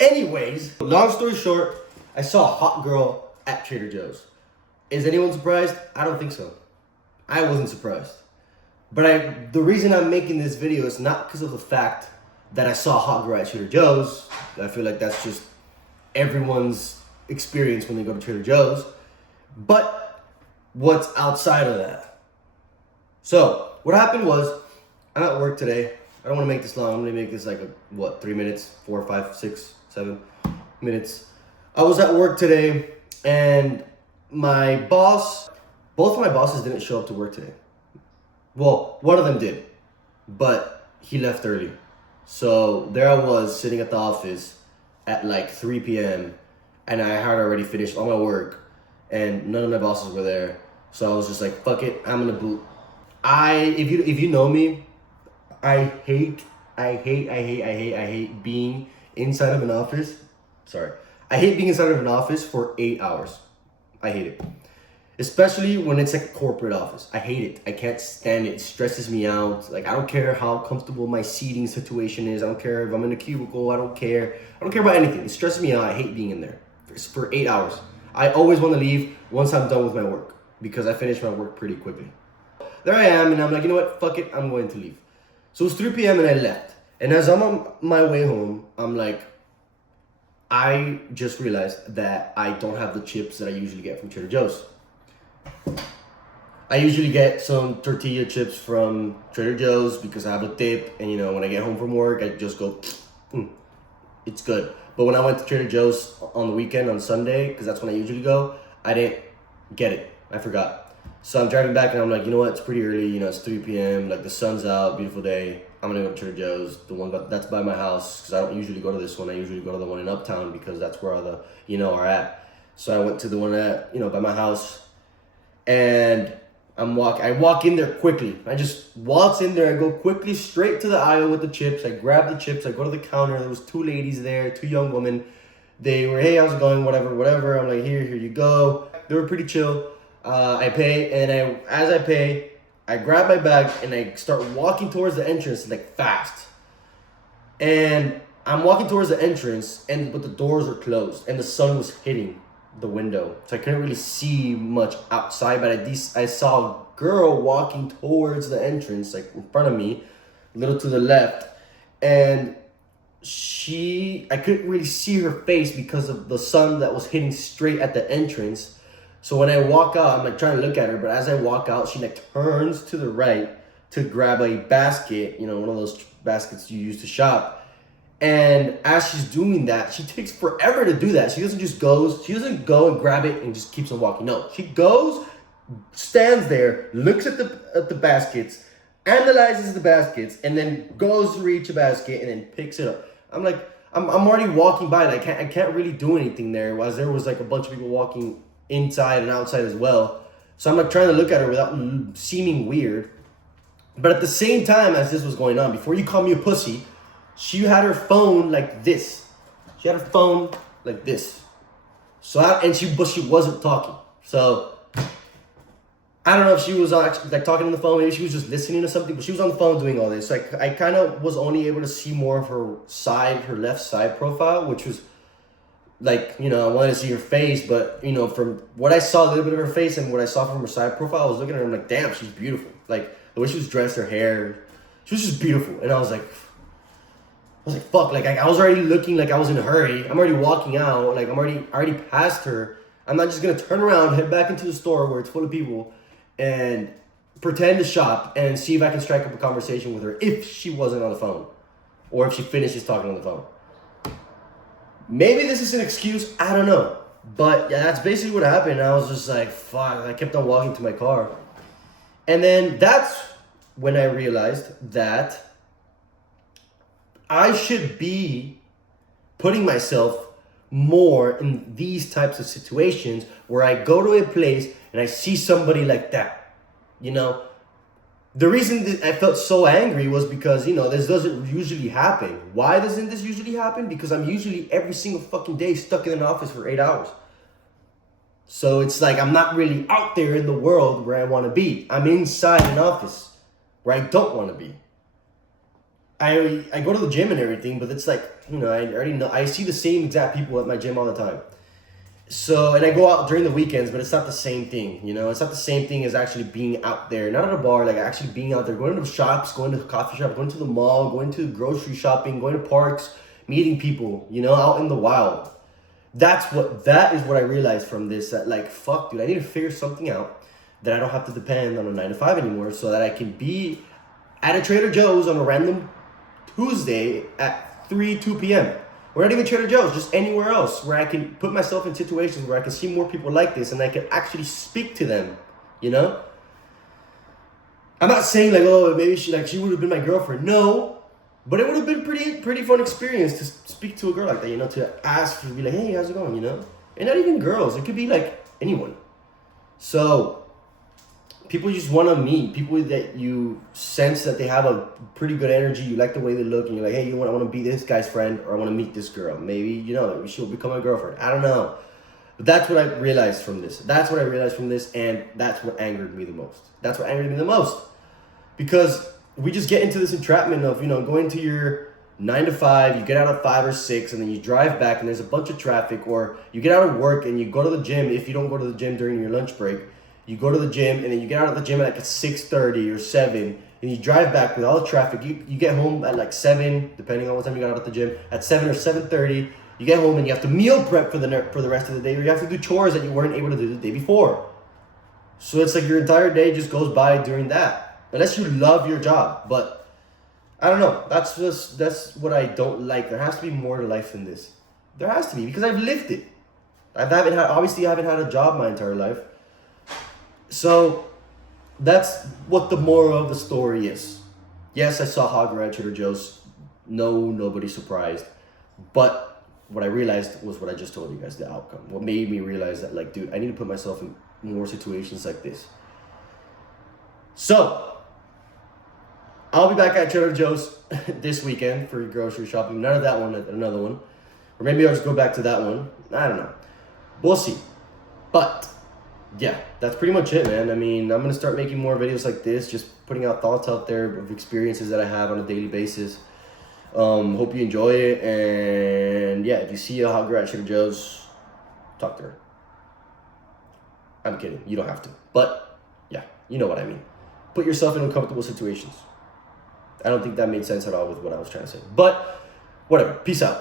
Anyways, long story short, I saw a hot girl at Trader Joe's. Is anyone surprised? I don't think so. I wasn't surprised. But the reason I'm making this video is not because of the fact that I saw a hot girl at Trader Joe's. I feel like that's just everyone's experience when they go to Trader Joe's. But what's outside of that? So, what happened was, I'm at work today. I don't want to make this long. I'm going to make this like, 3 minutes? 4, 5, 6, 7 minutes. I was at work today, and my boss, both of my bosses didn't show up to work today. Well, one of them did, but he left early. So there I was sitting at the office at like 3 p.m. and I had already finished all my work and none of my bosses were there. So I was just like, fuck it, I'm gonna boot. If you know me, I hate being inside of an office. I hate being inside of an office for 8 hours. I hate it. Especially when it's like a corporate office. I hate it. I can't stand it. It stresses me out. Like, I don't care how comfortable my seating situation is. I don't care if I'm in a cubicle. I don't care about anything. It stresses me out. I hate being in there for 8 hours. I always want to leave once I'm done with my work because I finish my work pretty quickly. There I am, and I'm like, you know what? Fuck it. I'm going to leave. So it's 3 p.m. and I left. And as I'm on my way home, I'm like, I just realized that I don't have the chips that I usually get from Trader Joe's. I usually get some tortilla chips from Trader Joe's because I have a dip, and when I get home from work, I just go, it's good. But when I went to Trader Joe's on the weekend, on Sunday, because that's when I usually go, I didn't get it. I forgot. So I'm driving back, and I'm like, you know what? It's pretty early. It's 3 p.m. Like, the sun's out, beautiful day. I'm going to go to Trader Joe's, the one that's by my house, because I don't usually go to this one. I usually go to the one in Uptown because that's where all the, are at. So I went to the one at, by my house. And I walk in there quickly. I just waltz in there. I go quickly straight to the aisle with the chips. I grab the chips. I go to the counter. There was 2 ladies there, 2 young women. They were, hey, how's it going? Whatever. I'm like, here you go. They were pretty chill. I pay, and as I pay, I grab my bag and I start walking towards the entrance like fast. And I'm walking towards the entrance, but the doors are closed and the sun was hitting the window, so I couldn't really see much outside, but I saw a girl walking towards the entrance, like in front of me, a little to the left, and I couldn't really see her face because of the sun that was hitting straight at the entrance. So when I walk out, I'm like trying to look at her, but as I walk out, she like turns to the right to grab a basket, one of those baskets you use to shop. And as she's doing that, she takes forever to do that. She doesn't go and grab it and just keeps on walking. No, she goes, stands there, looks at the baskets, analyzes the baskets, and then goes to reach a basket and then picks it up. I'm like, I'm already walking by. Like, I can't really do anything there, as there was like a bunch of people walking inside and outside as well. So I'm like trying to look at her without seeming weird. But at the same time as this was going on, before you call me a pussy, she had her phone like this. She had her phone like this. But she wasn't talking. So I don't know if she was actually like talking on the phone. Maybe she was just listening to something, but she was on the phone doing all this. So I kind of was only able to see more of her left side profile, which was like, I wanted to see her face, but from what I saw, a little bit of her face and what I saw from her side profile, I was looking at her and I'm like, damn, she's beautiful. Like the way she was dressed, her hair, she was just beautiful. And I was like, fuck, like I was already looking like I was in a hurry. I'm already walking out, like I already passed her. I'm not just gonna turn around, head back into the store where it's full of people and pretend to shop and see if I can strike up a conversation with her if she wasn't on the phone or if she finishes talking on the phone. Maybe this is an excuse, I don't know. But yeah, that's basically what happened. I was just like, fuck, I kept on walking to my car. And then that's when I realized that I should be putting myself more in these types of situations where I go to a place and I see somebody like that. The reason that I felt so angry was because, this doesn't usually happen. Why doesn't this usually happen? Because I'm usually every single fucking day stuck in an office for 8 hours. So it's like I'm not really out there in the world where I want to be. I'm inside an office where I don't want to be. I go to the gym and everything, but it's like, you know, I already know, I see the same exact people at my gym all the time. So, and I go out during the weekends, but it's not the same thing, you know? It's not the same thing as actually being out there, not at a bar, like actually being out there, going to the shops, going to the coffee shop, going to the mall, going to grocery shopping, going to parks, meeting people, you know, out in the wild. That is what I realized from this, that like, fuck, dude, I need to figure something out that I don't have to depend on a 9 to 5 anymore, so that I can be at a Trader Joe's on a random Tuesday at 2 p.m. Or not even Trader Joe's, just anywhere else where I can put myself in situations where I can see more people like this and I can actually speak to them, you know? I'm not saying like, oh, maybe she would have been my girlfriend. No, but it would have been pretty fun experience to speak to a girl like that, you know, to ask, to be like, hey, how's it going, you know? And not even girls, it could be like anyone. So people you just want to meet, people that you sense that they have a pretty good energy, you like the way they look, and you're like, hey, you know what, I want to be this guy's friend, or I want to meet this girl. Maybe, you know, she'll become a girlfriend. I don't know. But that's what I realized from this. And that's what angered me the most. Because we just get into this entrapment of, you know, going to your 9 to 5, you get out at 5 or 6, and then you drive back, and there's a bunch of traffic, or you get out of work, and you go to the gym. If you don't go to the gym during your lunch break, you go to the gym, and then you get out of the gym at like 6:30 or 7, and you drive back with all the traffic. You get home at like 7, depending on what time you got out of the gym, at 7 or 7:30. You get home, and you have to meal prep for the rest of the day, or you have to do chores that you weren't able to do the day before. So it's like your entire day just goes by during that, unless you love your job. But I don't know. That's what I don't like. There has to be more to life than this. There has to be, because I've lived it. I haven't had a job my entire life. So that's what the moral of the story is. Yes, I saw Hogger at Trader Joe's. No, nobody's surprised. But what I realized was what I just told you guys, the outcome. What made me realize that, like, dude, I need to put myself in more situations like this. So, I'll be back at Trader Joe's this weekend for grocery shopping. None of that one, another one. Or maybe I'll just go back to that one. I don't know. We'll see. But yeah, that's pretty much it, man. I mean, I'm going to start making more videos like this, just putting out thoughts out there of experiences that I have on a daily basis. Hope you enjoy it. And yeah, if you see a hot girl at Trader Joe's, talk to her. I'm kidding. You don't have to. But yeah, you know what I mean. Put yourself in uncomfortable situations. I don't think that made sense at all with what I was trying to say. But whatever. Peace out.